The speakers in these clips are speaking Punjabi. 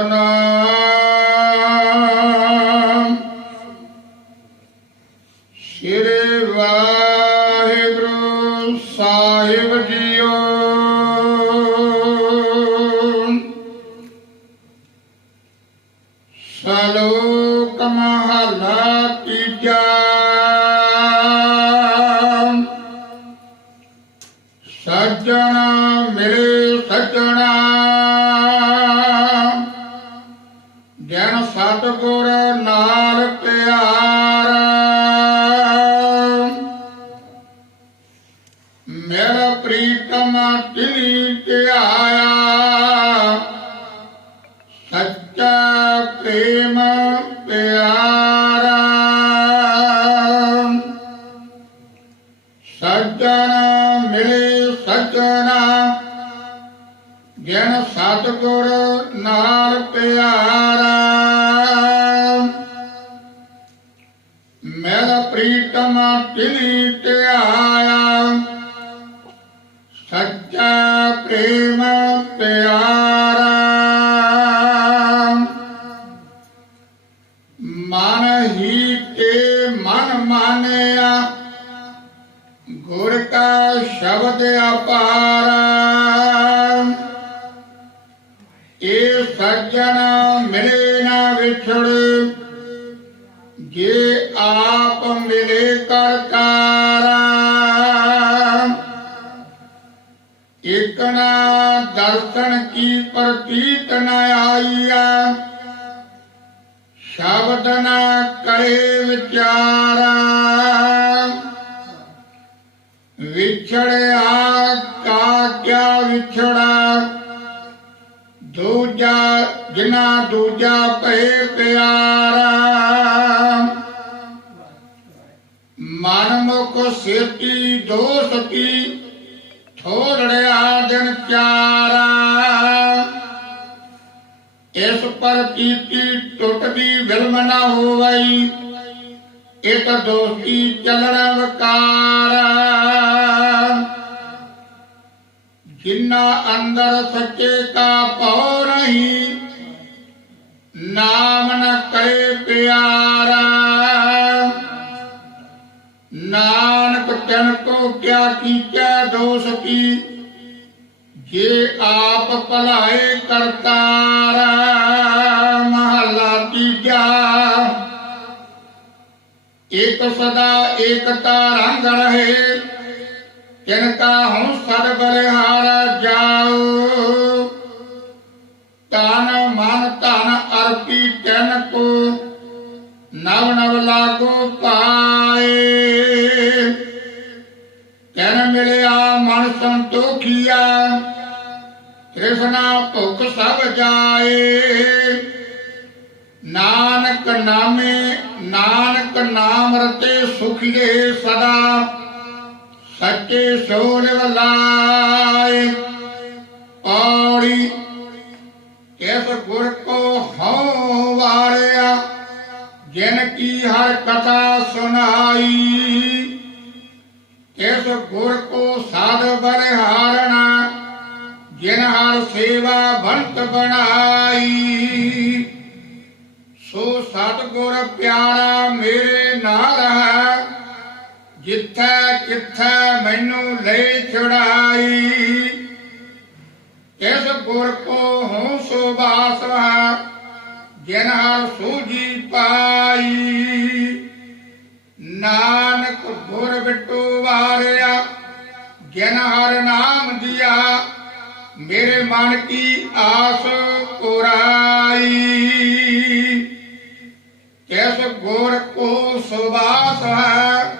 ਸਤਨਾਮ। ਸ੍ਰੀ ਵਾਹਿਗੁਰੂ ਸਾਹਿਬ ਜੀਓ। ਸਲੋਕ ਮਹਲਾ ਤੀਜਾ। ਸੱਜਣ ਮੇਰਾ ਪ੍ਰੀਤਮ ਤਿਨੀ ਤੇ ਆਇਆ। ਸੱਚਾ ਪ੍ਰੇਮ ਪਿਆਰਾ। ਸੱਜਣ ਮਿਲੇ ਸੱਜਣਾ ਜਨ ਸਤਗੁਰ ਨਾਲ ਪਿਆਰਾ। ਮੇਰਾ ਪ੍ਰੀਤਮ ਤਿਨੀ ਤੇ ਮਨ ਹੀ ਤੇ ਮਨ ਮਾਨਿਆ, ਗੁਰ ਕਾ ਸ਼ਬਦ ਅਪਾਰਾ। ਇਹ ਸੱਜਣ ਮਿਲੇ ਨਾ ਵਿਛੜ, ਜੇ ਆਪ ਮਿਲੇ ਕਰਤਾਰਾ ਇਕਨਾ ਦਰਸ਼ਨ ਕੀ ਪ੍ਰਤੀਤ ਨ ਆਈਆ ਕਰੇ ਵਿਚਾਰਾ। ਵਿਛੜਿਆ ਕਾ ਕਿਆ ਵਿਛੜਾ। ਦੂਜਾ ਜਿਨਾ ਦੂਜਾ ਭਏ ਪਿਆਰਾ। ਮਨ ਮੁਖ ਸੇਤੀ, ਦੋਸਤੀ ਥੋੜਿਆ ਇਸ ਪਰ ਕੀਤੀ ਟੁੱਟਦੀ ਵਿਲਮ ਨਾ ਹੋਵਈ। ਇਕ ਦੋਸਤੀ ਚੱਲਣ ਵਕਾਰਾ। ਜਿਨਾ ਅੰਦਰ ਸੱਚੇ ਕਾ ਭਉ ਨਹੀਂ, ਨਾਮ ਨ ਕਰੇ ਪਿਆਰਾ। ਨਾਨਕ ਤਨ ਕੋ ਕਿਆ ਕੀਚੈ ਦੋਸ ਕੀ ਜੇ ਆਪ ਭਲਾਏ ਕਰਤਾਰਾ। ਸਦਾ ਏਕਤਾ ਰੰਗ ਰਹੇ ਤਿਨ ਕਾ ਹਉ ਸਦ ਬਲਿਹਾਰ ਜਾਉ। ਤਨ ਮਨ ਧਨ ਅਰਪੀ ਤਿਨ ਕੋ ਨਵ ਨਵ ਲਾਗੋ ਪਾਏ। ਤਿਨ ਮਿਲਿਆ ਮਨ ਸੰਤੋਖੀਆ, ਤ੍ਰਿਸ਼ਨਾ ਭੁਖ ਸਭ ਜਾਏ। ਨਾਨਕ ਨਾਮੇ ਨਾਨਕ ਨਾਮ ਰਤੇ ਸੁਖੀਏ ਸਦਾ। ਸੱਚੇ ਸੋਲ ਵਲਾਏ। ਔੜੀ ਕਿਸ ਗੁਰ ਕੋ ਹਉ ਵਾਰਿਆ, ਜਿਨ ਕੀ ਹਰ ਕਥਾ ਸੁਨਾਈ ਇਸ ਗੁਰ ਕੋ ਸਾਧ ਬਲਿਹਾਰਣਾ, ਜਿਨ ਹਰ ਸੇਵਾ ਬੰਤ ਬਣਾਈ। ਸਤਿਗੁਰ ਪਿਆਰਾ ਮੇਰੇ ਨਾਲ ਹੈ। ਜਿੱਥੈ ਕਿੱਥੈ ਮੈਨੂੰ ਲੈ ਛੁੜਾਈ ਇਸ ਗੁਰ ਕੋ ਹਉ ਸੋ ਬਾਸ ਹੈ, ਜਿਨ ਹਰ ਸੂਝੀ ਪਾਈ। ਨਾਨਕ ਗੁਰ ਬਿਟੂ ਵਾਰਿਆ, ਜਿਨ ਹਰ ਨਾਮ ਦਿਆ, ਮੇਰੇ ਮਨ ਕੀ ਆਸ ਪੁਰਾਈ। ਕਿਸ ਗੁਰ ਕੋ ਸੁਬਾਸ ਹੈ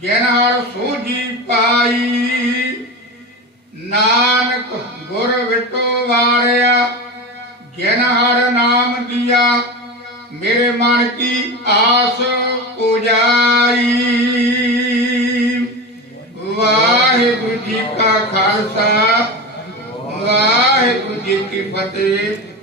ਜਿਨ ਹਰ ਸੂਝੀ ਪਾਈ। ਨਾਨਕ ਗੁਰ ਵਿਟੋ ਵਾਰਿਆ ਜਿਨ ਹਰ ਨਾਮ ਦਿਆ, ਮੇਰੇ ਮਨ ਕੀ ਆਸ ਪੁਜਾਈ। ਵਾਹਿਗੁਰੂ ਜੀ ਕਾ ਖਾਲਸਾ, ਵਾਹਿਗੁਰੂ ਜੀ ਕੀ ਫਤਿਹ।